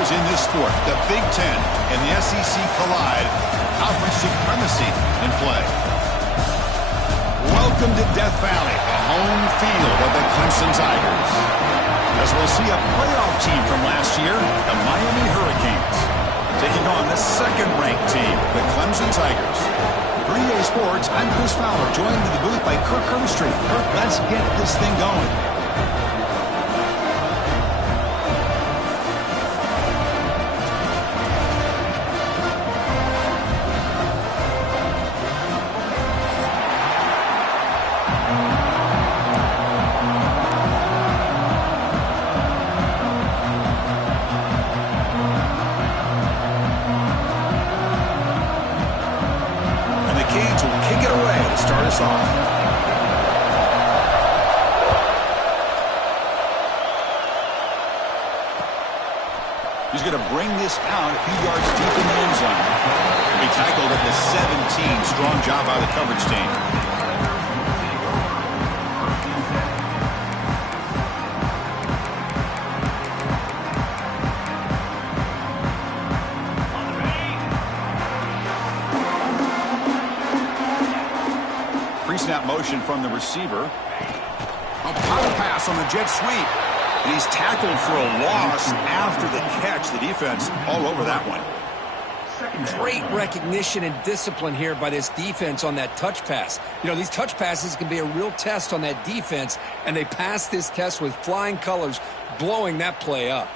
matters in this sport. The Big Ten and the SEC collide. Conference supremacy in play. Welcome to Death Valley, the home field of the Clemson Tigers. As we'll see a playoff team from last year, the Miami Hurricanes, taking on the second-ranked team, the Clemson Tigers. For EA Sports, I'm Chris Fowler, joined in the booth by Kirk Herbstreit. Kirk, let's get this thing going. He's going to bring this out a few yards deep in the end zone. He tackled at the 17. Strong job by the coverage team. Pre-snap motion from the receiver. A power pass on the jet sweep. And he's tackled for a loss after the catch. The defense all over that one. Great recognition and discipline here by this defense on that touch pass. You know, these touch passes can be a real test on that defense, and they passed this test with flying colors, blowing that play up.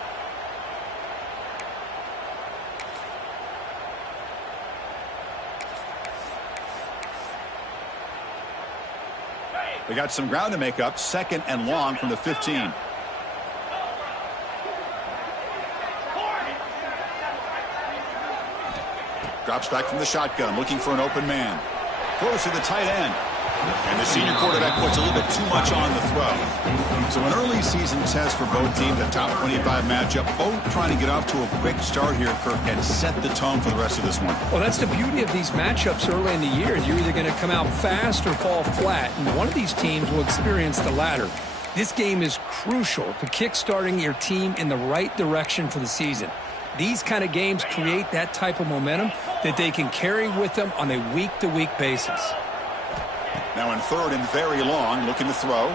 They got some ground to make up. Second and long from the 15. Drops back from the shotgun, looking for an open man. Throws to the tight end. And the senior quarterback puts a little bit too much on the throw. So an early season test for both teams, a top 25 matchup. Both trying to get off to a quick start here, Kirk, and set the tone for the rest of this one. Well, that's the beauty of these matchups early in the year. You're either going to come out fast or fall flat, and one of these teams will experience the latter. This game is crucial to kick-starting your team in the right direction for the season. These kind of games create that type of momentum that they can carry with them on a week-to-week basis. Now in third and very long, looking to throw.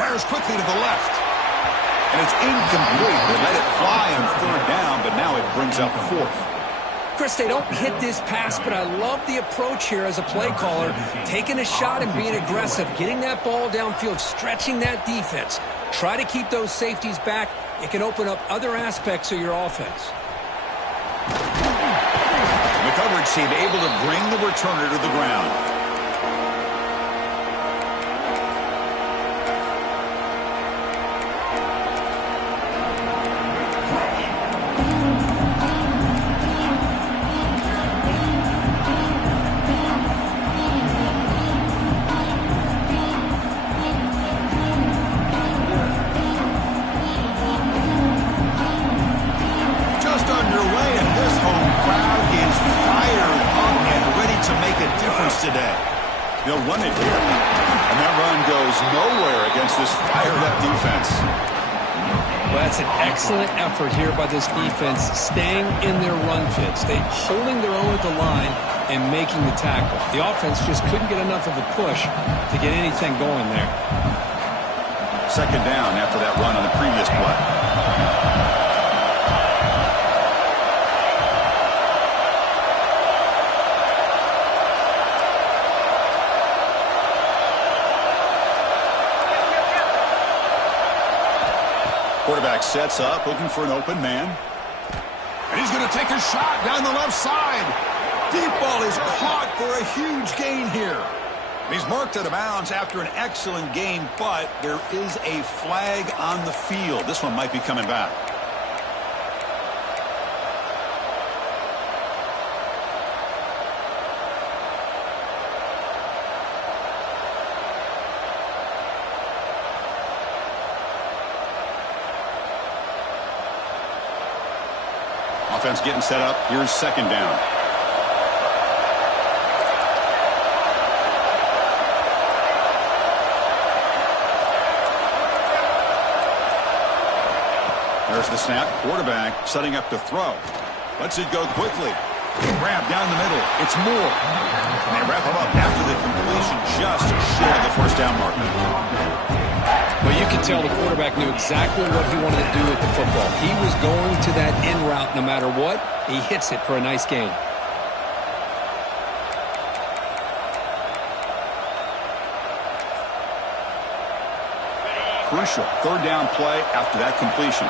Fires quickly to the left. And it's incomplete. They let it fly on third down, but now it brings up fourth. Chris, they don't hit this pass, but I love the approach here as a play caller. Taking a shot and being aggressive, getting that ball downfield, stretching that defense. Try to keep those safeties back. It can open up other aspects of your offense. The coverage team able to bring the returner to the ground. Today. They'll run it here. And that run goes nowhere against this fired-up defense. Well, that's an excellent effort here by this defense, staying in their run fit, holding their own at the line and making the tackle. The offense just couldn't get enough of a push to get anything going there. Second down after that run on the previous play. Quarterback sets up, looking for an open man. And he's going to take a shot down the left side. Deep ball is caught for a huge gain here. He's marked out of bounds after an excellent game, but there is a flag on the field. This one might be coming back. Offense getting set up. Here's second down. There's the snap. Quarterback setting up to throw. Lets it go quickly. Grab down the middle. It's Moore. And they wrap him up after the completion, just short of the first down marker. Well, you can tell the quarterback knew exactly what he wanted to do with the football. He was going to that in route no matter what. He hits it for a nice gain. Crucial third down play after that completion.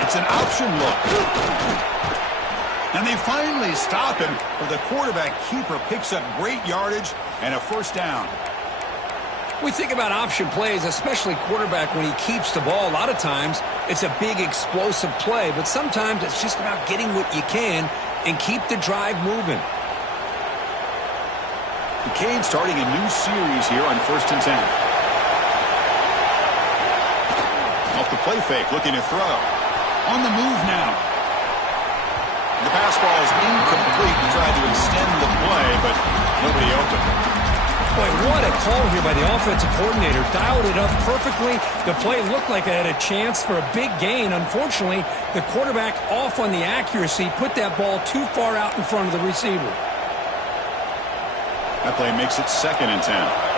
It's an option look. And they finally stop him, but the quarterback keeper picks up great yardage and a first down. We think about option plays, especially quarterback when he keeps the ball. A lot of times it's a big explosive play, but sometimes it's just about getting what you can and keep the drive moving. The Canes starting a new series here on 1st and 10. Off the play fake, looking to throw. On the move now. The pass ball is incomplete. He tried to extend the play, but nobody open. Boy, what a call here by the offensive coordinator. Dialed it up perfectly. The play looked like it had a chance for a big gain. Unfortunately, the quarterback off on the accuracy, put that ball too far out in front of the receiver. That play makes it 2nd and 10.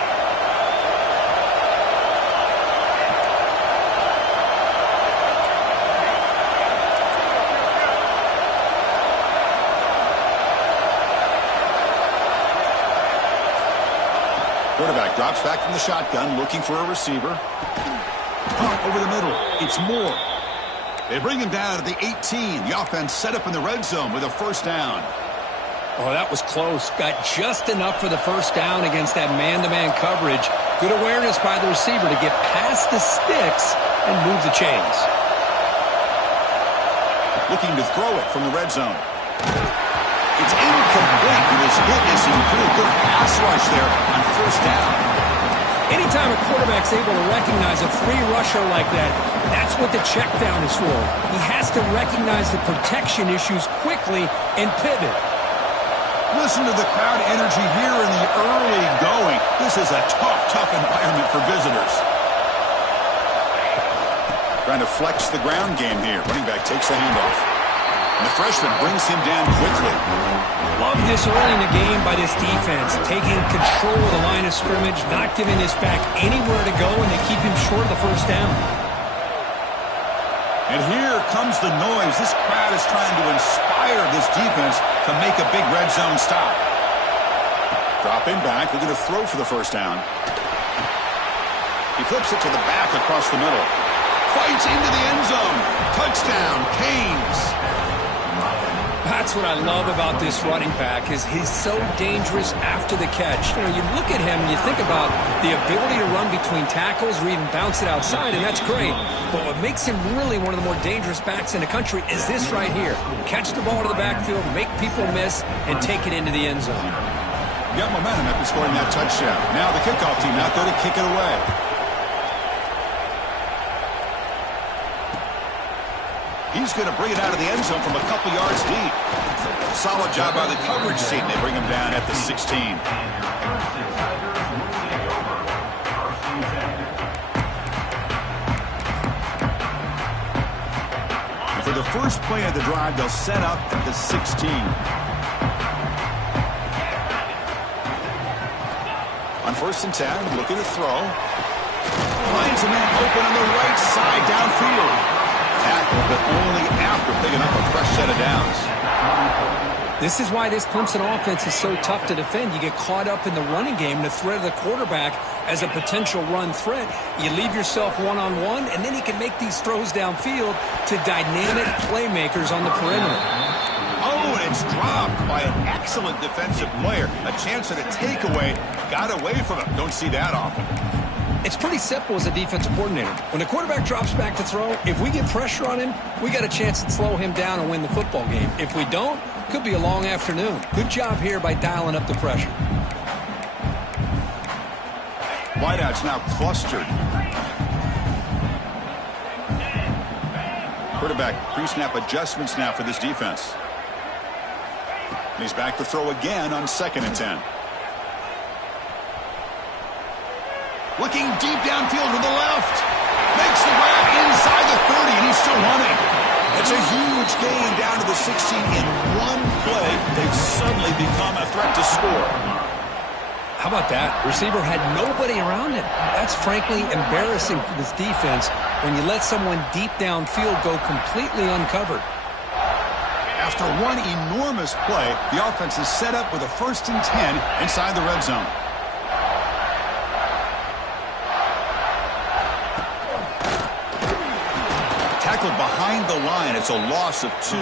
Quarterback drops back from the shotgun, looking for a receiver. Over the middle. It's Moore. They bring him down to the 18. The offense set up in the red zone with a first down. Oh, that was close. Got just enough for the first down against that man-to-man coverage. Good awareness by the receiver to get past the sticks and move the chains. Looking to throw it from the red zone. It's incomplete. He was hit as he put a good pass rush there on first down. Anytime a quarterback's able to recognize a free rusher like that, that's what the check down is for. He has to recognize the protection issues quickly and pivot. Listen to the crowd energy here in the early going. This is a tough environment for visitors. Trying to flex the ground game here. Running back takes the handoff. And the freshman brings him down quickly. Love this early in the game by this defense. Taking control of the line of scrimmage, not giving this back anywhere to go, and they keep him short of the first down. And here comes the noise. This crowd is trying to inspire this defense to make a big red zone stop. Dropping back, looking to throw for the first down. He flips it to the back across the middle. Fights into the end zone. Touchdown, Canes. That's what I love about this running back is he's so dangerous after the catch. You know, you look at him and you think about the ability to run between tackles or even bounce it outside, and that's great. But what makes him really one of the more dangerous backs in the country is this right here. Catch the ball to the backfield, make people miss, and take it into the end zone. Got momentum after scoring that touchdown. Now the kickoff team out there to kick it away. He's going to bring it out of the end zone from a couple yards deep. Solid job by the coverage team. They bring him down at the 16. And for the first play of the drive, they'll set up at the 16. On 1st and 10, looking to throw. Finds a man open on the right side downfield. Tackle, but only after picking up a fresh set of downs. This is why this Clemson offense is so tough to defend. You get caught up in the running game, the threat of the quarterback as a potential run threat. You leave yourself one-on-one, and then he can make these throws downfield to dynamic playmakers on the perimeter. Oh, and it's dropped by an excellent defensive player. A chance at a takeaway. Got away from him. Don't see that often. It's pretty simple as a defensive coordinator. When the quarterback drops back to throw, if we get pressure on him, we got a chance to slow him down and win the football game. If we don't, could be a long afternoon. Good job here by dialing up the pressure. Wideouts now clustered. Quarterback pre-snap adjustments now for this defense. And he's back to throw again on 2nd and 10. Looking deep downfield to the left. Makes the grab inside the 30, and he's still running. It's a huge gain down to the 16 in one play. They've suddenly become a threat to score. How about that? Receiver had nobody around him. That's frankly embarrassing for this defense when you let someone deep downfield go completely uncovered. After one enormous play, the offense is set up with a 1st and 10 inside the red zone. Tackled behind the line. It's a loss of 2.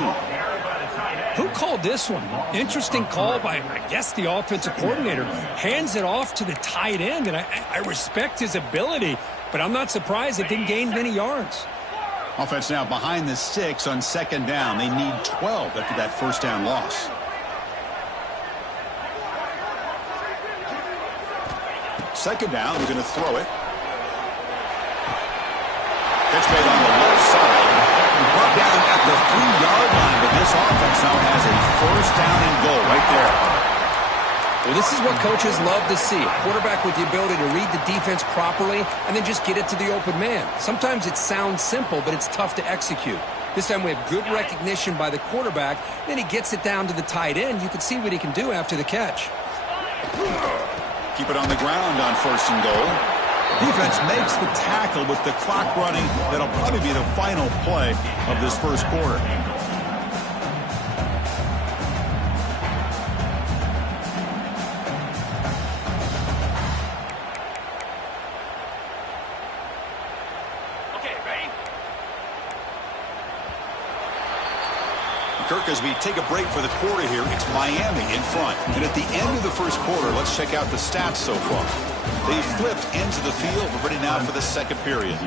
Who called this one? Interesting call by, I guess, the offensive coordinator. Hands it off to the tight end, and I respect his ability, but I'm not surprised it didn't gain many yards. Offense now behind the 6 on 2nd down. They need 12 after that 1st down loss. Second down, they're going to throw it. Catch made on the left side. Brought down at the 3-yard line, but this offense now has a 1st down and goal right there. Well, this is what coaches love to see. A quarterback with the ability to read the defense properly and then just get it to the open man. Sometimes it sounds simple, but it's tough to execute. This time we have good recognition by the quarterback. Then he gets it down to the tight end. You can see what he can do after the catch. Keep it on the ground on 1st and goal. Defense makes the tackle with the clock running. That'll probably be the final play of this 1st quarter. Kirk, as we take a break for the quarter here, it's Miami in front. And at the end of the 1st quarter, let's check out the stats so far. They flipped into the field. We're ready now for the 2nd period.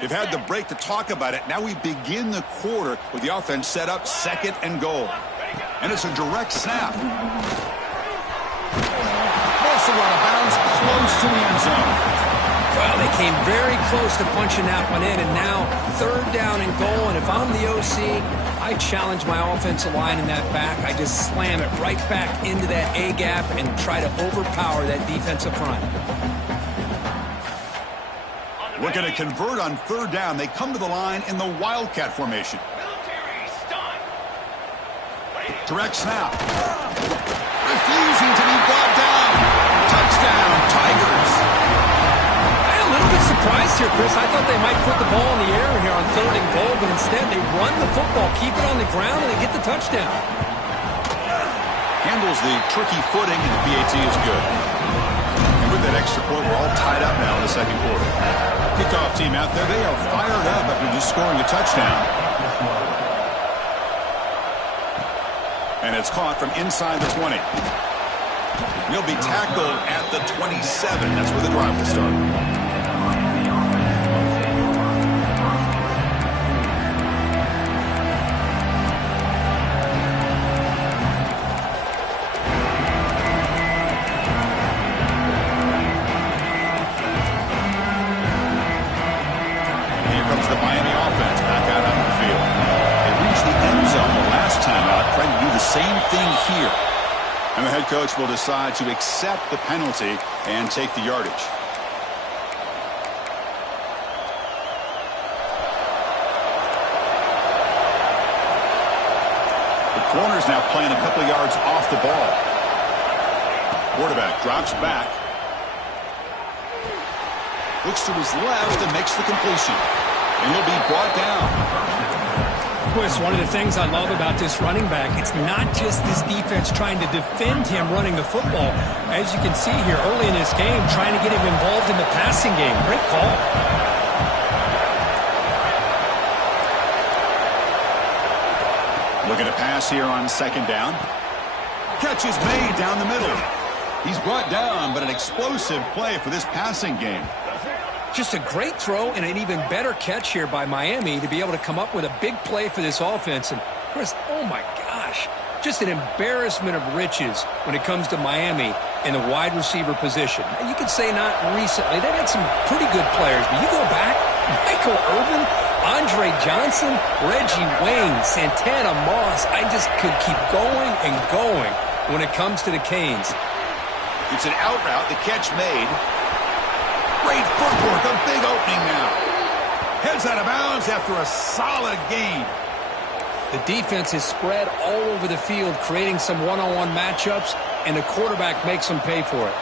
They've had the break to talk about it. Now we begin the quarter with the offense set up 2nd and goal. And it's a direct snap. Also out of bounds, close to the end zone. Well, they came very close to punching that one in, and now 3rd down and goal. And if I'm the OC, I challenge my offensive line in that back. I just slam it right back into that A-gap and try to overpower that defensive front. Looking to convert on 3rd down. They come to the line in the Wildcat formation. Direct snap. Refusing to be brought down. Touchdown, Tigers. I'm a little bit surprised here, Chris. I thought they might put the ball in the air here on 3rd and goal, but instead they run the football, keep it on the ground, and they get the touchdown. Handles the tricky footing, and the PAT is good. And with that extra point, we're all tied up now in the 2nd quarter. Kickoff team out there, they are fired up after just scoring a touchdown. And it's caught from inside the 20. He'll be tackled at the 27. That's where the drive will start. The Miami offense back out on the field. They reached the end zone the last time out, trying to do the same thing here. And the head coach will decide to accept the penalty and take the yardage. The corner's now playing a couple of yards off the ball. Quarterback drops back. Looks to his left and makes the completion. And he'll be brought down. Chris, one of the things I love about this running back, it's not just this defense trying to defend him running the football. As you can see here early in this game, trying to get him involved in the passing game. Great call. Looking to pass here on 2nd down. Catch is made down the middle. He's brought down, but an explosive play for this passing game. Just a great throw and an even better catch here by Miami to be able to come up with a big play for this offense. And Chris, oh my gosh. Just an embarrassment of riches when it comes to Miami in the wide receiver position. Now, you could say not recently. They've had some pretty good players, but you go back, Michael Irvin, Andre Johnson, Reggie Wayne, Santana Moss. I just could keep going and going when it comes to the Canes. It's an out route, the catch made. Great footwork, a big opening now. Heads out of bounds after a solid gain. The defense is spread all over the field, creating some one-on-one matchups, and the quarterback makes them pay for it.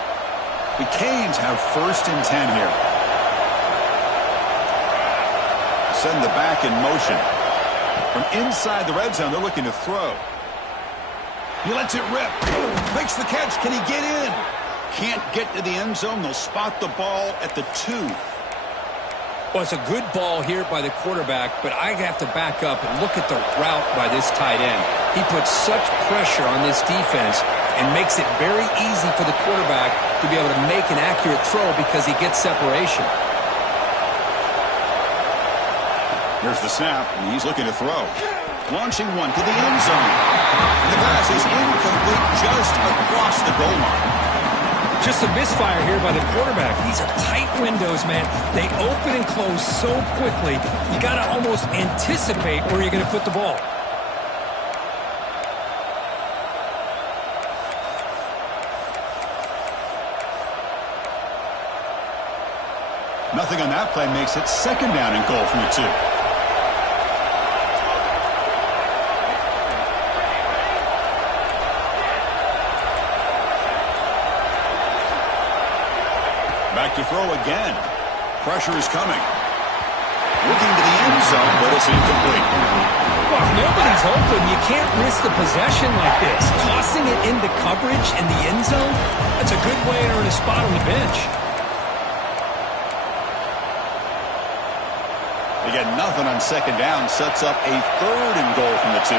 The Canes have 1st and 10 here. Send the back in motion. From inside the red zone, they're looking to throw. He lets it rip. Makes the catch. Can he get in? Can't get to the end zone. They'll spot the ball at the 2. Well, it's a good ball here by the quarterback, but I have to back up and look at the route by this tight end. He puts such pressure on this defense and makes it very easy for the quarterback to be able to make an accurate throw because he gets separation. Here's the snap, and he's looking to throw. Launching one to the end zone. And the pass is incomplete just across the goal line. Just a misfire here by the quarterback. These are tight windows, man. They open and close so quickly, you got to almost anticipate where you're going to put the ball. Nothing on that play makes it 2nd down and goal from the 2. Back to throw again. Pressure is coming. Looking to the end zone, but it's incomplete. Well, if nobody's open, you can't miss the possession like this. Tossing it into coverage in the end zone, that's a good way to earn a spot on the bench. They get nothing on 2nd down. Sets up a 3rd and goal from the 2.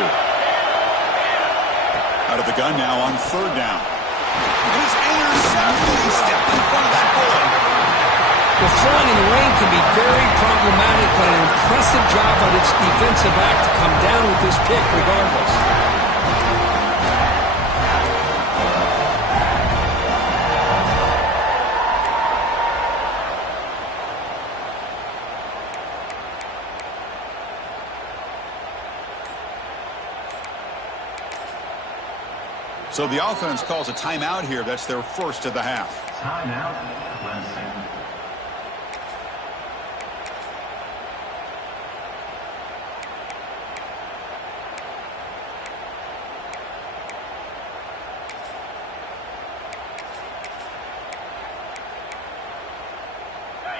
Out of the gun now on 3rd down. And it's intercepted. He stepped in front of that ball. Well, throwing in the rain can be very problematic, but an impressive job by its defensive back to come down with this pick regardless. So the offense calls a timeout here. That's their 1st of the half. Timeout, Clemson.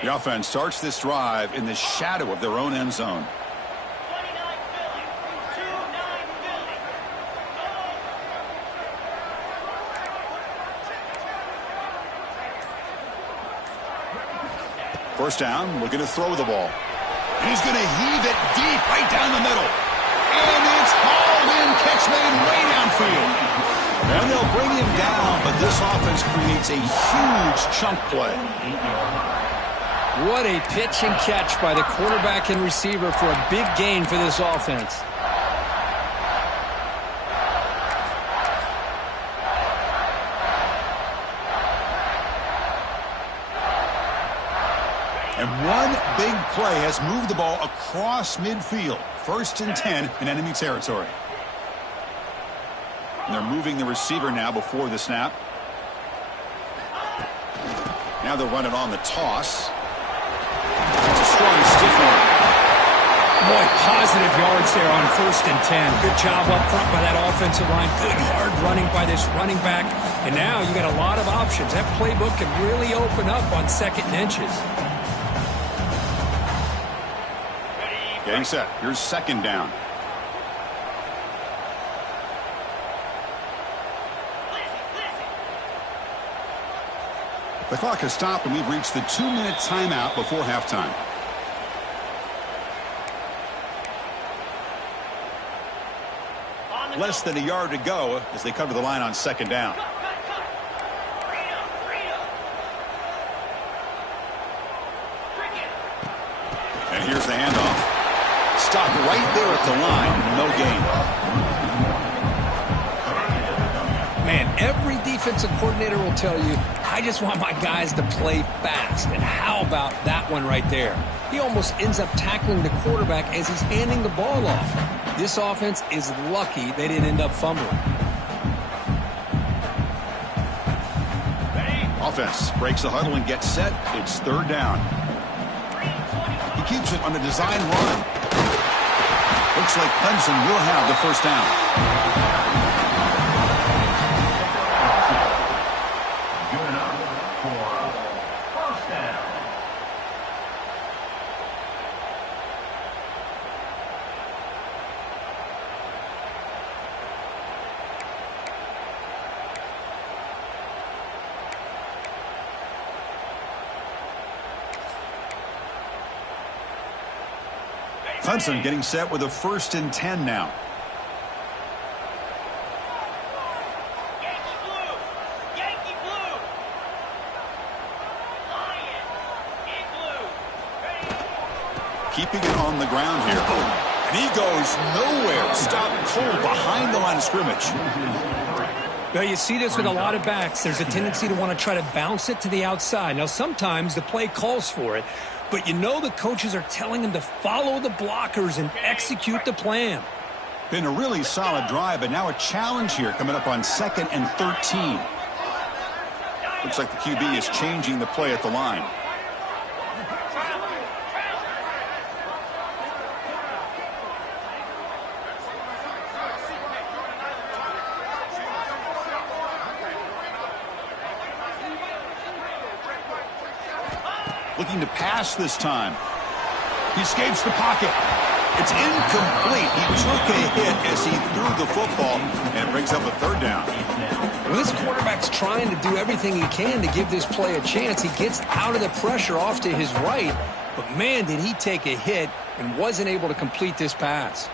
The offense starts this drive in the shadow of their own end zone. First down, looking to throw the ball. And he's going to heave it deep right down the middle. And it's hauled in, catch made way downfield. And they'll bring him down, but this offense creates a huge chunk play. What a pitch and catch by the quarterback and receiver for a big gain for this offense. And one big play has moved the ball across midfield. 1st and 10 in enemy territory. And they're moving the receiver now before the snap. Now they'll run it on the toss. It's a strong stiff arm. Boy, positive yards there on 1st and 10. Good job up front by that offensive line. Good hard running by this running back. And now you got a lot of options. That playbook can really open up on 2nd and inches. Getting set. Here's 2nd down. The clock has stopped, and we've reached the 2-minute timeout before halftime. Less than a yard to go as they cover the line on 2nd down. And here's the handoff. stopped right there at the line. No gain. Man, every defensive coordinator will tell you, I just want my guys to play fast. And how about that one right there? He almost ends up tackling the quarterback as he's handing the ball off. This offense is lucky they didn't end up fumbling. Offense breaks the huddle and gets set. It's third down. He keeps it on a design run. Looks like Clemson will have the first down. Good enough for first down. Clemson getting set with a 1st and 10 now. Yankee blue. Lion in blue. Keeping it on the ground here. And he goes nowhere. Stopped cold behind the line of scrimmage. Well, you see this with a lot of backs. There's a tendency to want to try to bounce it to the outside. Now, sometimes the play calls for it, but you know the coaches are telling them to follow the blockers and execute the plan. Been a really solid drive, but now a challenge here coming up on 2nd and 13. Looks like the QB is changing the play at the line. Looking to pass this time. He escapes the pocket. It's incomplete. He took a hit as he threw the football and brings up a third down. Well, this quarterback's trying to do everything he can to give this play a chance. He gets out of the pressure off to his right, but man, did he take a hit and wasn't able to complete this pass.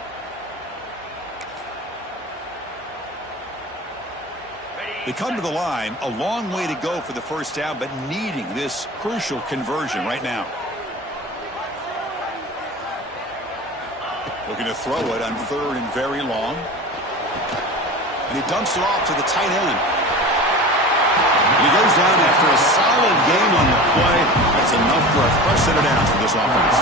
They come to the line, a long way to go for the first down, but needing this crucial conversion right now. Looking to throw it on 3rd and very long. And he dumps it off to the tight end. He goes down after a solid game on the play. That's enough for a fresh set of downs for this offense.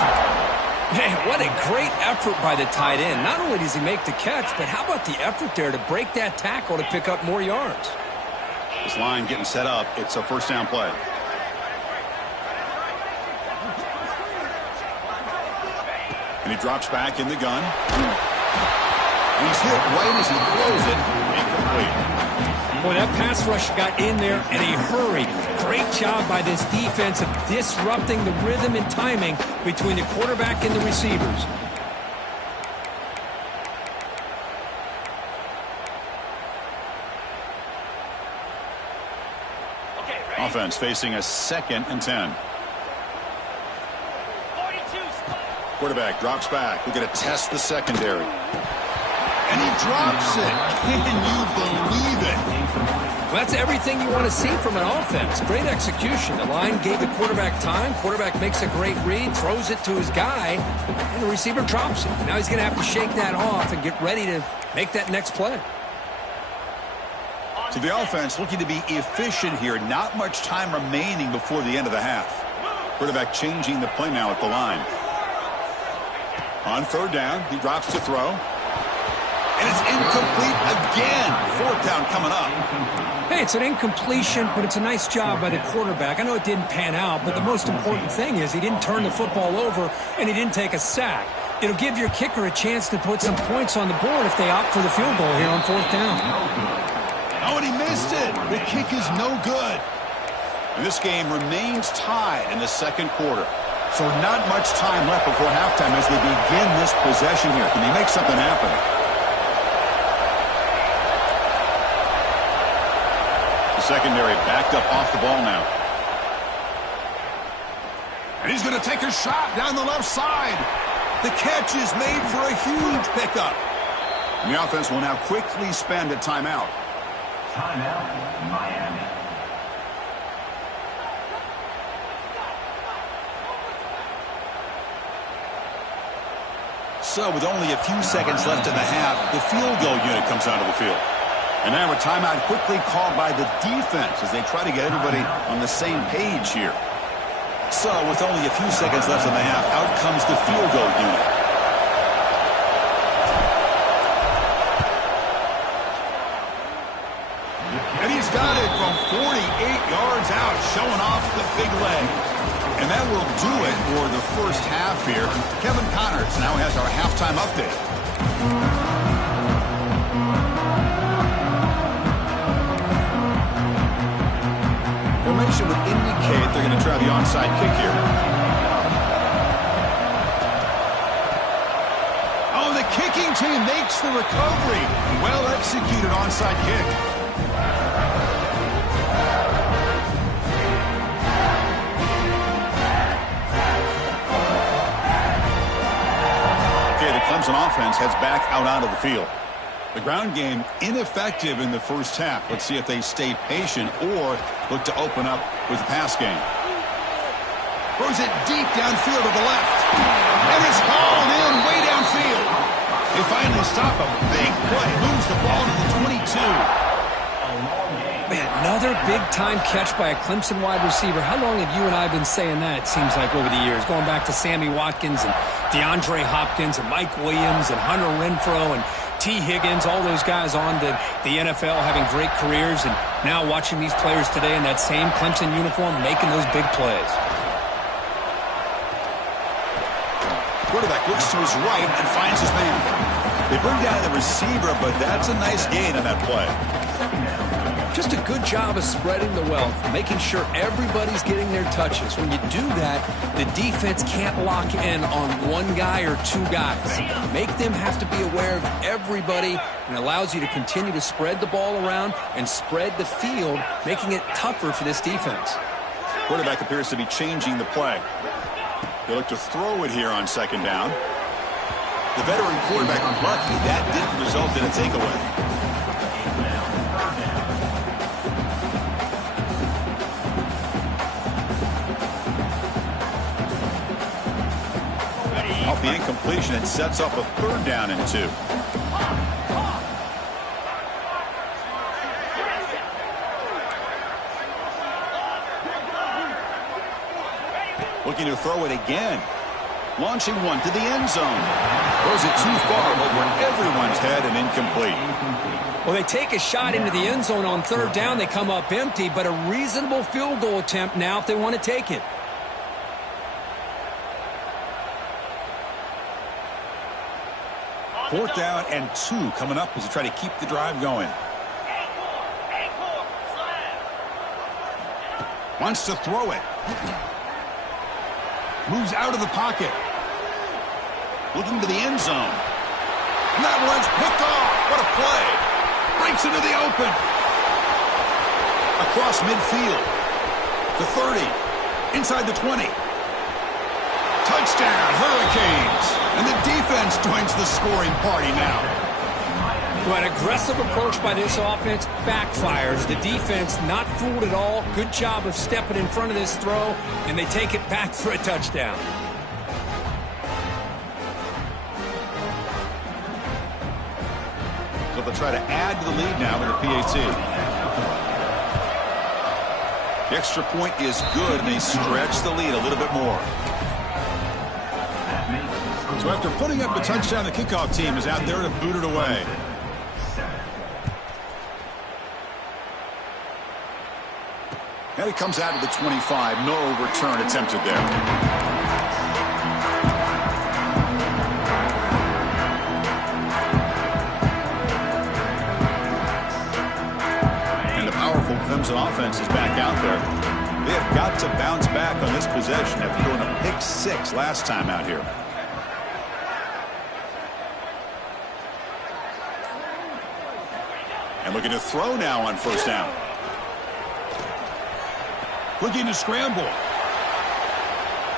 Man, what a great effort by the tight end. Not only does he make the catch, but how about the effort there to break that tackle to pick up more yards? This line getting set up. It's a first down play. And he drops back in the gun. And he's hit right as he throws it. Incomplete. Boy, that pass rush got in there in a hurry. Great job by this defense of disrupting the rhythm and timing between the quarterback and the receivers. Offense facing a 2nd and 10. Quarterback drops back. We're going to test the secondary. And he drops it. Can you believe it? Well, that's everything you want to see from an offense. Great execution. The line gave the quarterback time. Quarterback makes a great read, throws it to his guy, and the receiver drops it. Now he's going to have to shake that off and get ready to make that next play. So the offense looking to be efficient here. Not much time remaining before the end of the half. Quarterback changing the play now at the line. On 3rd down, he drops to throw. And it's incomplete again. 4th down coming up. Hey, it's an incompletion, but it's a nice job by the quarterback. I know it didn't pan out, but the most important thing is he didn't turn the football over and he didn't take a sack. It'll give your kicker a chance to put some points on the board if they opt for the field goal here on 4th down. Oh, and he missed it. The kick is no good. And this game remains tied in the 2nd quarter. So not much time left before halftime as they begin this possession here. Can they make something happen? The secondary backed up off the ball now. And he's going to take a shot down the left side. The catch is made for a huge pickup. And the offense will now quickly spend a timeout. Timeout, Miami. So with only a few seconds left in the half, the field goal unit comes onto the field. And now a timeout quickly called by the defense as they try to get everybody on the same page here. So with only a few seconds left in the half, out comes the field goal unit. And he's got it from 48 yards out, showing off the big leg. And that will do it for the first half here. Kevin Connors now has our halftime update. Formation would indicate they're going to try the onside kick here. Oh, the kicking team makes the recovery. Well executed onside kick. Clemson offense heads back out onto the field. The ground game ineffective in the first half. Let's see if they stay patient or look to open up with the pass game. Throws it deep downfield to the left. And it's hauled in way downfield. They finally stop a big play. Moves the ball to the 22. Man, another big-time catch by a Clemson wide receiver. How long have you and I been saying that, it seems like, over the years? Going back to Sammy Watkins and DeAndre Hopkins and Mike Williams and Hunter Renfrow and T. Higgins, all those guys on to the NFL having great careers, and now watching these players today in that same Clemson uniform making those big plays. Quarterback looks to his right and finds his man. They bring down the receiver, but that's a nice gain on that play. Just a good job of spreading the wealth, making sure everybody's getting their touches. When you do that, the defense can't lock in on one guy or two guys. Make them have to be aware of everybody, and allows you to continue to spread the ball around and spread the field, making it tougher for this defense. Quarterback appears to be changing the play. They look to throw it here on second down. The veteran quarterback lucky that didn't result in a takeaway. Off the incompletion, it sets up a third down and 2. Looking to throw it again. Launching one to the end zone. Throws it too far over everyone's head and incomplete. Well, they take a shot into the end zone on third down. They come up empty, but a reasonable field goal attempt now if they want to take it. Fourth down and 2 coming up as they try to keep the drive going. Wants to throw it. Moves out of the pocket. Looking to the end zone. And that one's picked off. What a play. Breaks into the open. Across midfield. The 30. Inside the 20. Touchdown, Hurricanes. And the defense joins the scoring party now. Well, an aggressive approach by this offense backfires. The defense not fooled at all. Good job of stepping in front of this throw, and they take it back for a touchdown. So they'll try to add to the lead now with a PAT. The extra point is good, and they stretch the lead a little bit more. So after putting up the touchdown, the kickoff team is out there to boot it away. And he comes out of the 25. No return attempted there. And the powerful Clemson offense is back out there. They have got to bounce back on this possession after throwing a pick 6 last time out here. And looking to throw now on first down. Looking to scramble.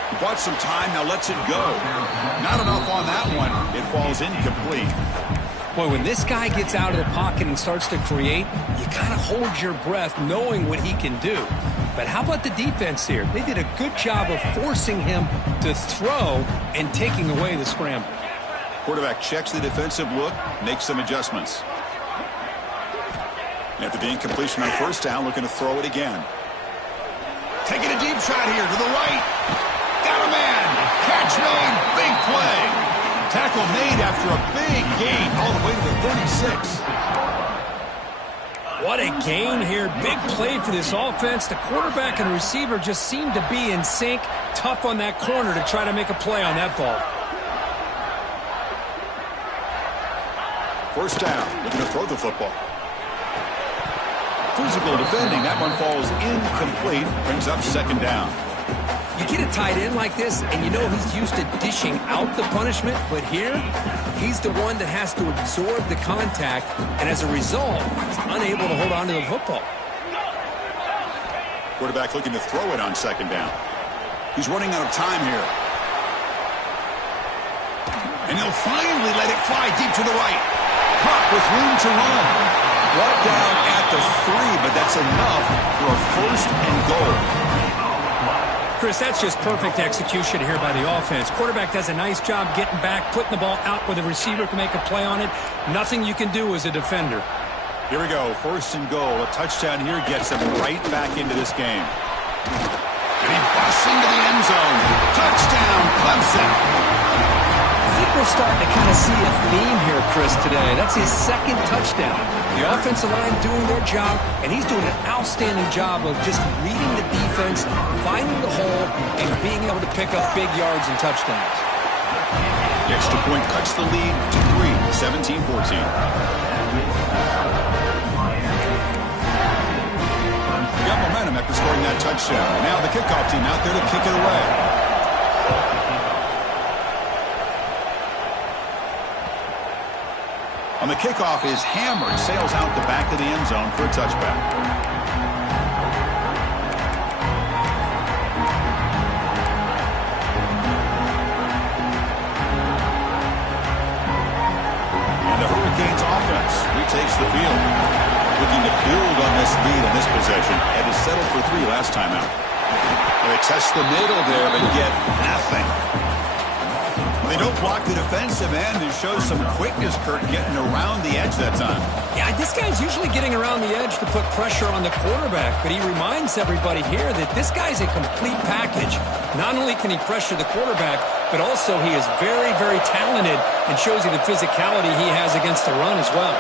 He bought some time, now lets it go. Not enough on that one. It falls incomplete. Boy, when this guy gets out of the pocket and starts to create, you kind of hold your breath knowing what he can do. But how about the defense here? They did a good job of forcing him to throw and taking away the scramble. Quarterback checks the defensive look, makes some adjustments. After the incompletion on first down, looking to throw it again. Taking a deep shot here to the right. Got a man. Catch made. Big play. Tackle made after a big gain all the way to the 36. What a gain here. Big play for this offense. The quarterback and receiver just seem to be in sync. Tough on that corner to try to make a play on that ball. First down. Looking to throw the football. Physical defending. That one falls incomplete. Brings up second down. You get a tight end like this, and you know he's used to dishing out the punishment, but here, he's the one that has to absorb the contact, and as a result, he's unable to hold on to the football. Quarterback looking to throw it on second down. He's running out of time here. And he'll finally let it fly deep to the right. Caught with room to run. Brought down at the 3, but that's enough for a first and goal. Chris, that's just perfect execution here by the offense. Quarterback does a nice job getting back, putting the ball out where the receiver can make a play on it. Nothing you can do as a defender. Here we go, first and goal. A touchdown here gets them right back into this game. And he busts into the end zone. Touchdown, Clemson. I think we're starting to kind of see a theme here, Chris, today. That's his second touchdown. The offensive line doing their job, and he's doing an outstanding job of just reading the defense, finding the hole, and being able to pick up big yards and touchdowns. The extra point cuts the lead to 3, 17-14. Got momentum after scoring that touchdown. Now the kickoff team out there to kick it away. On the kickoff is hammered, sails out the back of the end zone for a touchback. And the Hurricanes offense retakes the field. Looking to build on this lead in this possession. Had to settle for 3 last time out. They test the middle there, but get nothing. They don't block the defensive end and show some quickness, Kurt, getting around the edge that time. Yeah, this guy's usually getting around the edge to put pressure on the quarterback, but he reminds everybody here that this guy's a complete package. Not only can he pressure the quarterback, but also he is very, very talented and shows you the physicality he has against the run as well.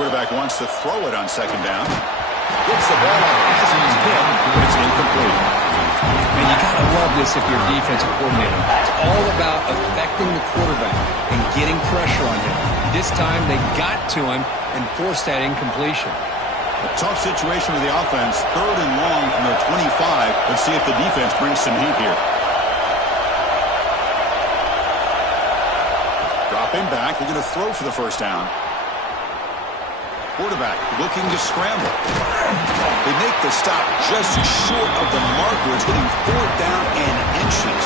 Quarterback wants to throw it on second down. Gets the ball up as he's hit, but it's incomplete. And you gotta love this if you're a defensive coordinator. It's all about affecting the quarterback and getting pressure on him. This time they got to him and forced that incompletion. A tough situation with the offense. 3rd and long from their 25. Let's see if the defense brings some heat here. Dropping back. They're going to throw for the first down. Quarterback looking to scramble. They make the stop just short of the marker. It's getting 4th down and inches.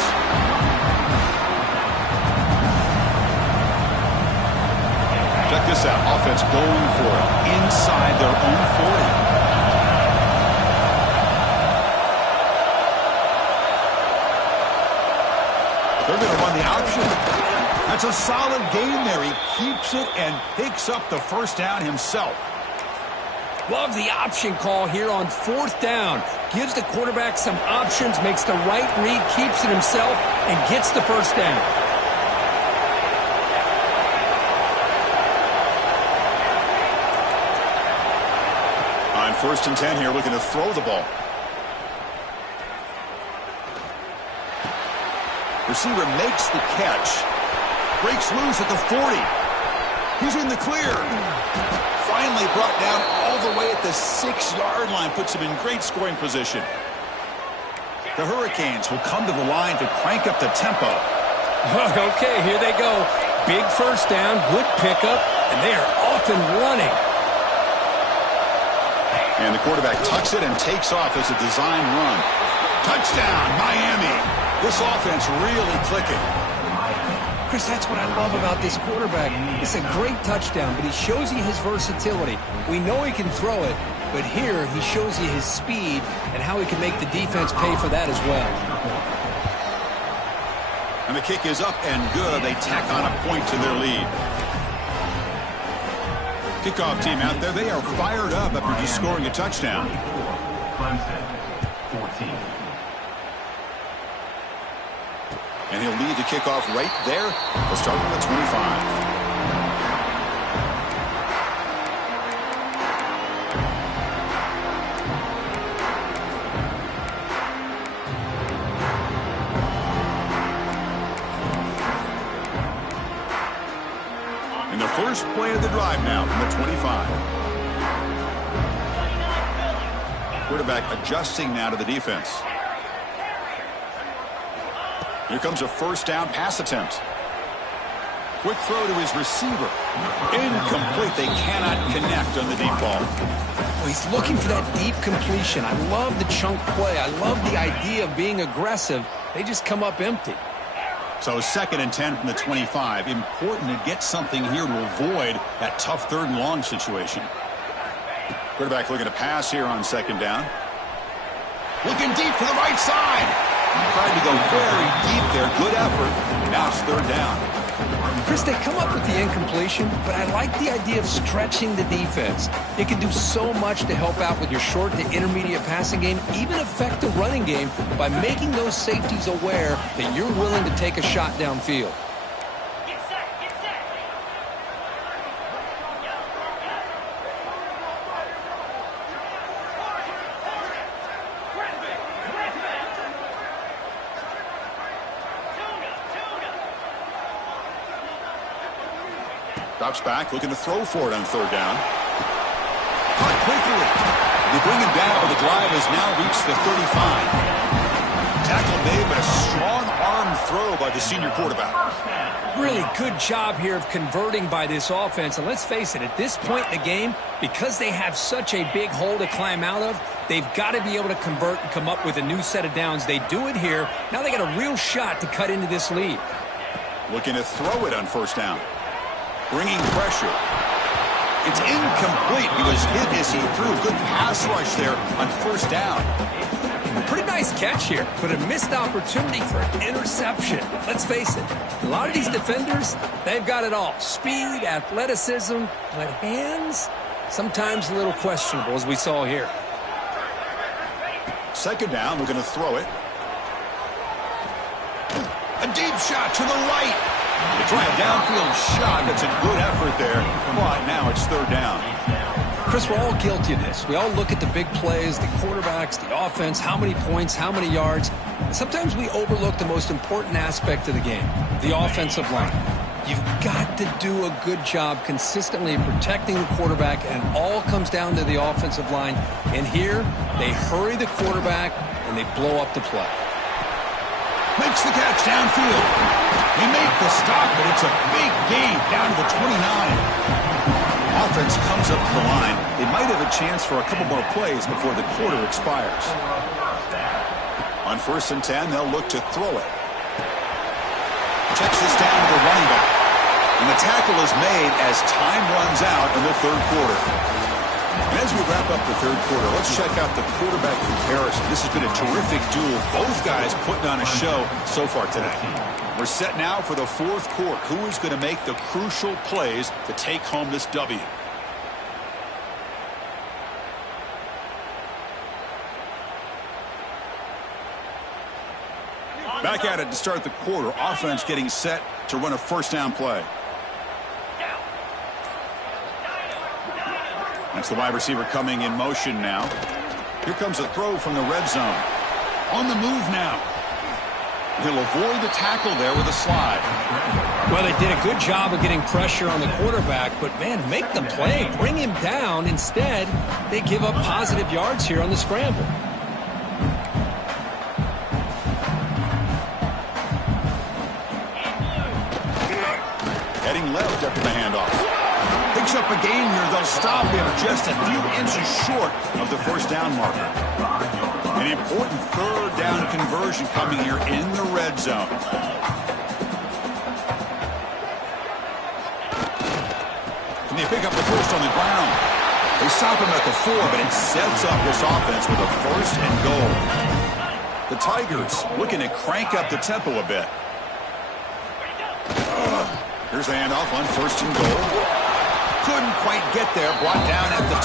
Check this out. Offense going for it inside their own 40. They're going to run the option. That's a solid gain there. He keeps it and picks up the first down himself. Love the option call here on 4th down. Gives the quarterback some options, makes the right read, keeps it himself, and gets the first down. On 1st and 10 here, looking to throw the ball. Receiver makes the catch. Breaks loose at the 40. He's in the clear. Finally brought down all the way at the 6-yard line. Puts him in great scoring position. The Hurricanes will come to the line to crank up the tempo. Okay, here they go. Big first down, good pickup, and they are off and running. And the quarterback tucks it and takes off as a design run. Touchdown, Miami. This offense really clicking. Chris, that's what I love about this quarterback. It's a great touchdown, but he shows you his versatility. We know he can throw it, but here he shows you his speed and how he can make the defense pay for that as well. And the kick is up and good. They tack on a point to their lead. Kickoff team out there, they are fired up after just scoring a touchdown. Clemson, 14. And he'll lead the kickoff right there. We'll start at the 25. And the first play of the drive now from the 25. Quarterback adjusting now to the defense. Here comes a first down pass attempt. Quick throw to his receiver. Incomplete. They cannot connect on the deep ball. Well, he's looking for that deep completion. I love the chunk play. I love the idea of being aggressive. They just come up empty. So 2nd and 10 from the 25. Important to get something here to avoid that tough 3rd and long situation. Quarterback looking to pass here on 2nd down. Looking deep to the right side. Tried to go very deep there. Good effort. Now it's 3rd down. Chris, they come up with the incompletion, but I like the idea of stretching the defense. It can do so much to help out with your short to intermediate passing game, even affect the running game by making those safeties aware that you're willing to take a shot downfield. Get set, get set. Drops back, looking to throw for it on 3rd down. Caught quickly. They bring him down, but the drive has now reached the 35. Tackle made, but a strong arm throw by the senior quarterback. Really good job here of converting by this offense. And let's face it, at this point in the game, because they have such a big hole to climb out of, they've got to be able to convert and come up with a new set of downs. They do it here. Now they got a real shot to cut into this lead. Looking to throw it on 1st down. Bringing pressure. It's incomplete. He was hit as he threw. Good pass rush there on 1st down. Pretty nice catch here, but a missed opportunity for an interception. Let's face it, a lot of these defenders, they've got it all. Speed, athleticism, but hands, sometimes a little questionable, as we saw here. 2nd down, we're going to throw it. A deep shot to the right. They try a downfield shot. That's a good effort there. But now it's 3rd down. Chris, we're all guilty of this. We all look at the big plays, the quarterbacks, the offense, how many points, how many yards. And sometimes we overlook the most important aspect of the game, the offensive line. You've got to do a good job consistently protecting the quarterback, and it all comes down to the offensive line. And here, they hurry the quarterback, and they blow up the play. Makes the catch downfield. They make the stop, but it's a big gain down to the 29. Offense comes up to the line. They might have a chance for a couple more plays before the quarter expires. On 1st and 10, they'll look to throw it. Checks this down to the running back. And the tackle is made as time runs out in the 3rd quarter. And as we wrap up the 3rd quarter, let's check out the quarterback comparison. This has been a terrific duel. Both guys putting on a show so far today. We're set now for the 4th quarter. Who is going to make the crucial plays to take home this W? Back at it to start the quarter. Offense getting set to run a 1st down play. That's the wide receiver coming in motion now. Here comes a throw from the red zone. On the move now. He'll avoid the tackle there with a slide. Well, they did a good job of getting pressure on the quarterback, but, man, make the play. Bring him down. Instead, they give up positive yards here on the scramble. Heading left after the handoff. Picks up a gain here. They'll stop him just a few inches short of the 1st down marker. An important 3rd down conversion coming here in the red zone. And they pick up the first on the ground. They stop him at the 4, but it sets up this offense with a first and goal. The Tigers looking to crank up the tempo a bit. Here's the handoff on first and goal. Couldn't quite get there. Brought down at the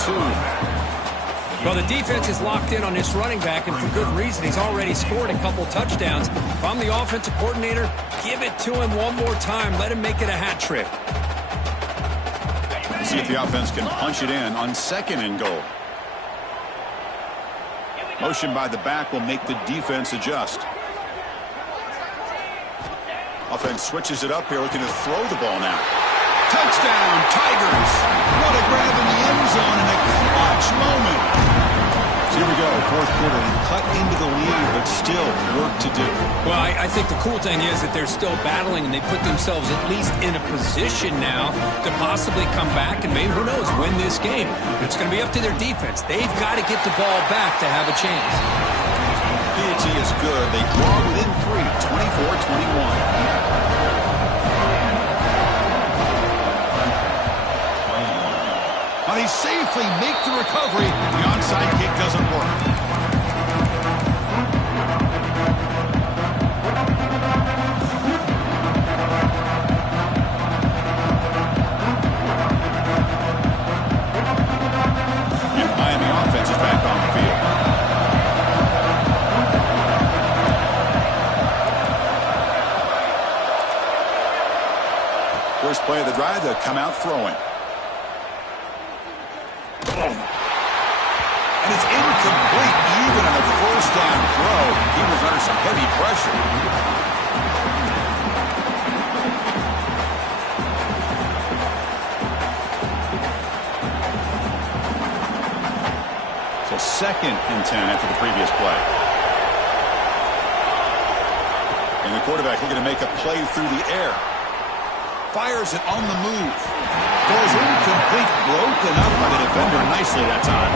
2. Well, the defense is locked in on this running back, and for good reason. He's already scored a couple touchdowns. If I'm the offensive coordinator, give it to him one more time. Let him make it a hat trick. See if the offense can punch it in on second and goal. Motion by the back will make the defense adjust. Offense switches it up here, looking to throw the ball now. Touchdown, Tigers! What a grab in the end zone in a clutch moment. So here we go, fourth quarter. They cut into the lead, but still work to do. Well, I think the cool thing is that they're still battling, and they put themselves at least in a position now to possibly come back and maybe, who knows, win this game. It's going to be up to their defense. They've got to get the ball back to have a chance. PAT is good. They draw within 3, 24-21. Now they safely make the recovery. The onside kick doesn't work. And Miami offense is back on the field. First play of the drive, they'll come out throwing. And it's incomplete, even on a first down throw. He was under some heavy pressure. So second and 10 after the previous play. And the quarterback looking to make a play through the air. Fires it on the move. Goes incomplete, broken up by the defender nicely that time.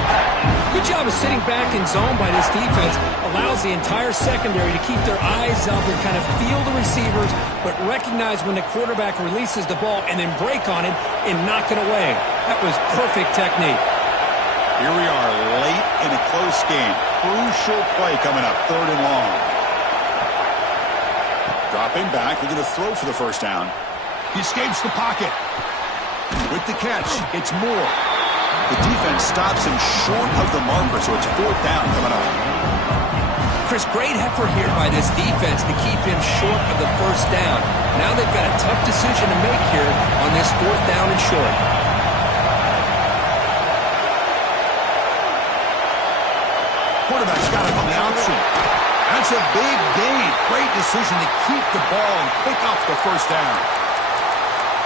Good job of sitting back in zone by this defense. Allows the entire secondary to keep their eyes up and kind of feel the receivers, but recognize when the quarterback releases the ball and then break on it and knock it away. That was perfect technique. Here we are late in a close game. Crucial play coming up, third and long. Dropping back, looking to throw for the first down. He escapes the pocket. With the catch, it's Moore. The defense stops him short of the marker, so it's fourth down coming up. Chris, great effort here by this defense to keep him short of the first down. Now they've got a tough decision to make here on this fourth down and short. Quarterback's got it on the option. That's a big gain. Great decision to keep the ball and pick up the first down.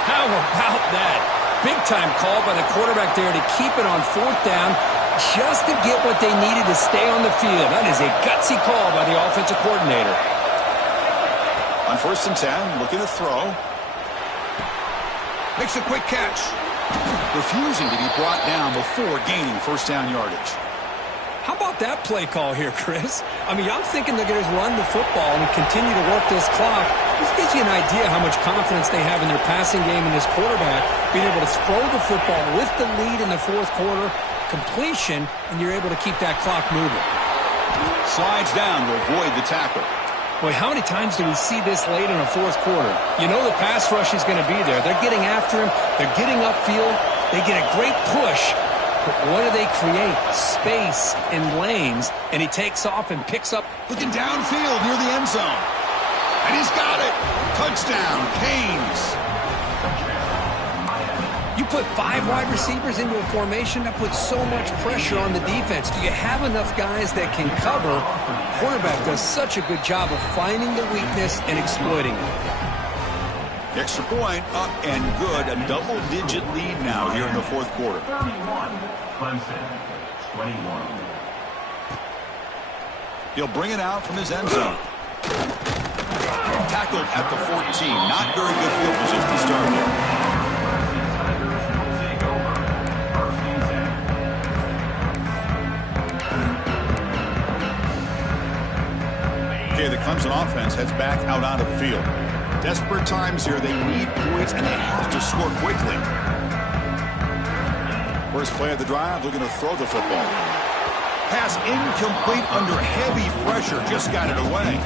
How about that? Big-time call by the quarterback there to keep it on fourth down just to get what they needed to stay on the field. That is a gutsy call by the offensive coordinator. On first and 10, looking to throw. Makes a quick catch. Refusing to be brought down before gaining first down yardage. How about that play call here, Chris? I mean, I'm thinking they're going to run the football and continue to work this clock. This gives you an idea how much confidence they have in their passing game and this quarterback being able to throw the football with the lead in the fourth quarter, completion, and you're able to keep that clock moving. Slides down to avoid the tackle. Boy, how many times do we see this late in a fourth quarter? You know the pass rush is going to be there. They're getting after him. They're getting upfield. They get a great push. But what do they create? Space and lanes. And he takes off and picks up. Looking downfield near the end zone. And he's got it. Touchdown, Canes. You put 5 wide receivers into a formation, that puts so much pressure on the defense. Do you have enough guys that can cover? Quarterback does such a good job of finding the weakness and exploiting it. Extra point up and good. A double-digit lead now here in the fourth quarter. 31, Clemson, 21. He'll bring it out from his end zone. Tackled at the 14. Not very good field position to start with. Okay, the Clemson offense heads back out onto the field. Desperate times here. They need points, and they have to score quickly. First play of the drive, looking to throw the football. Pass incomplete under heavy pressure. Just got it away.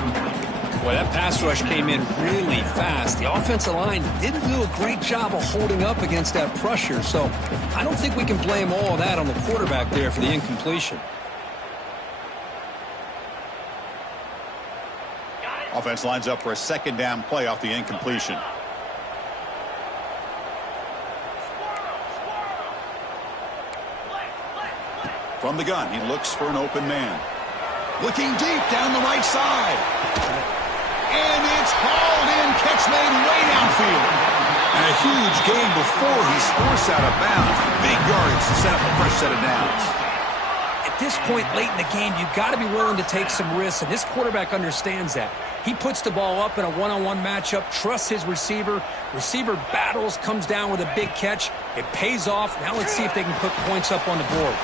Well, that pass rush came in really fast. The offensive line didn't do a great job of holding up against that pressure, so I don't think we can blame all of that on the quarterback there for the incompletion. Offense lines up for a second down play off the incompletion. From the gun, he looks for an open man. Looking deep down the right side. And it's hauled in. Catch made way downfield. And a huge gain before he's forced out of bounds. Big yardage to set up a fresh set of downs. At this point late in the game, you've got to be willing to take some risks, and this quarterback understands that. He puts the ball up in a one-on-one matchup, trusts his receiver. Receiver battles, comes down with a big catch. It pays off. Now let's see if they can put points up on the board.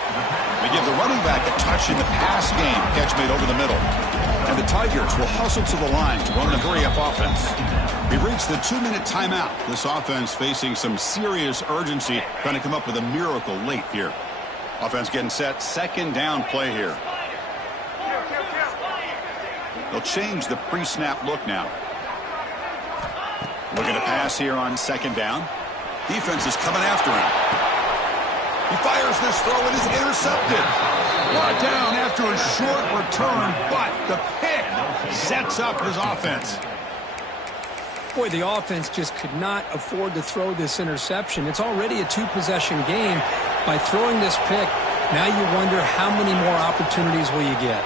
They give the running back a touch in the pass game. Catch made over the middle. And the Tigers will hustle to the line to run the hurry-up offense. We've reached the 2-minute timeout. This offense facing some serious urgency, trying to come up with a miracle late here. Offense getting set. Second down play here. They'll change the pre-snap look now. Looking to pass here on second down. Defense is coming after him. He fires this throw and is intercepted. Brought down after a short return, but the pick sets up his offense. Boy, the offense just could not afford to throw this interception. It's already a two-possession game. By throwing this pick, now you wonder how many more opportunities will you get.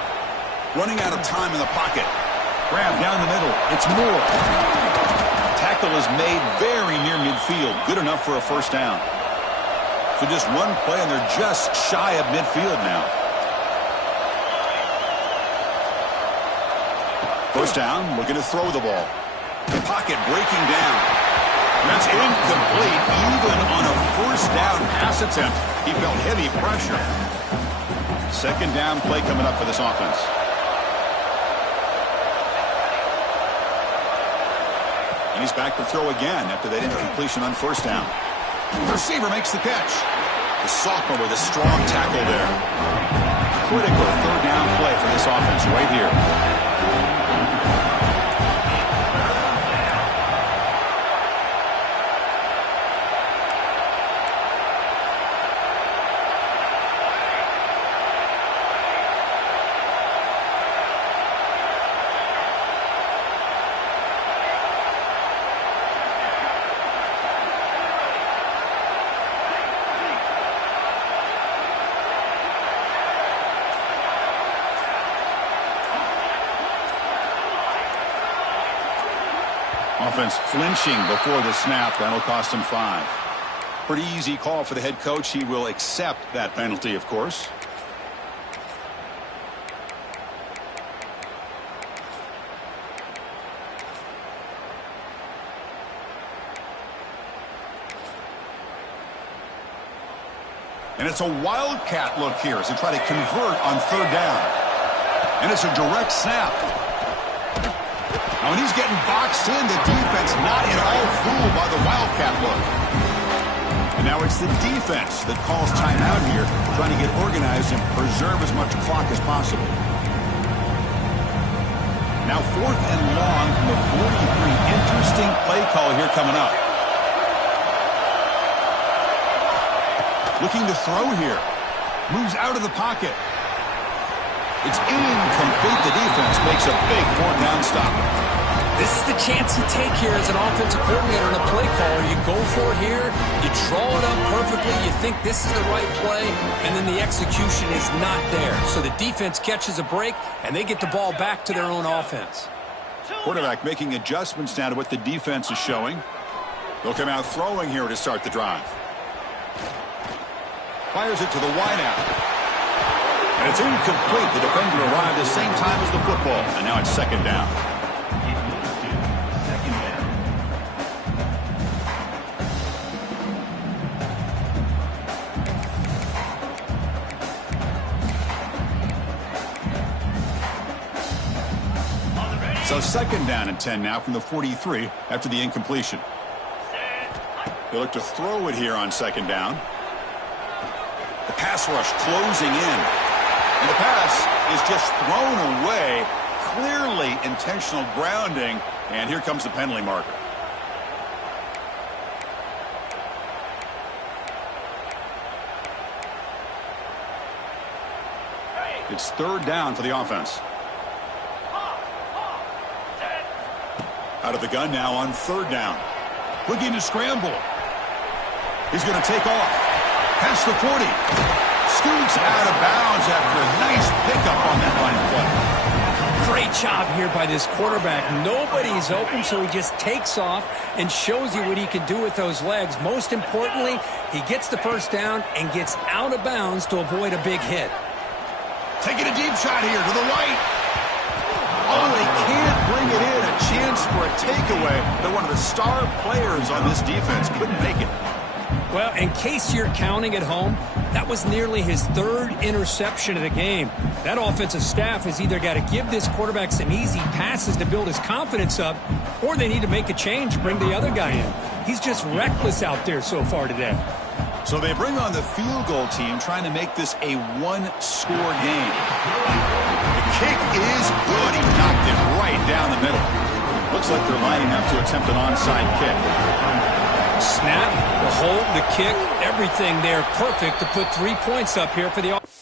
Running out of time in the pocket. Grab down the middle. It's Moore. Tackle is made very near midfield. Good enough for a first down. So just one play, and they're just shy of midfield now. First down, looking to throw the ball. Pocket breaking down. That's incomplete. Even on a first down pass attempt, he felt heavy pressure. Second down play coming up for this offense. He's back to throw again after that incompletion on first down. The receiver makes the catch. The sophomore with a strong tackle there. Critical third down play for this offense right here. Offense flinching before the snap. That'll cost him 5. Pretty easy call for the head coach. He will accept that penalty, of course. And it's a wildcat look here as they try to convert on third down. And it's a direct snap. Now, when he's getting boxed in, the defense not at all fooled by the wildcat look. And now it's the defense that calls timeout here, trying to get organized and preserve as much clock as possible. Now 4th and long from the 43. Interesting play call here coming up. Looking to throw here. Moves out of the pocket. It's incomplete. The defense makes a big 4th down stop. This is the chance you take here as an offensive coordinator and a play caller. You go for it here, you draw it up perfectly, you think this is the right play, and then the execution is not there. So the defense catches a break, and they get the ball back to their own offense. Quarterback making adjustments now to what the defense is showing. They'll come out throwing here to start the drive. Fires it to the wideout. And it's incomplete. The defender arrived the same time as the football, and now it's second down. So second down and 10 now from the 43 after the incompletion. They look to throw it here on second down. Pass rush closing in. And the pass is just thrown away. Clearly intentional grounding. And here comes the penalty marker. It's third down for the offense. Out of the gun now on third down. Looking to scramble. He's going to take off. Past the 40. Scoots out of bounds after a nice pickup on that line of play. Great job here by this quarterback. Nobody's open, so he just takes off and shows you what he can do with those legs. Most importantly, he gets the first down and gets out of bounds to avoid a big hit. Taking a deep shot here to the right. Oh, they can't bring it in. A chance for a takeaway. But one of the star players on this defense couldn't make it. Well, in case you're counting at home, that was nearly his third interception of the game. That offensive staff has either got to give this quarterback some easy passes to build his confidence up, or they need to make a change, bring the other guy in. He's just reckless out there so far today. So they bring on the field goal team, trying to make this a one-score game. The kick is good. He knocked it right down the middle. Looks like they're lining up to attempt an onside kick. Snap, the hold, the kick, everything there perfect to put 3 points up here for the offense.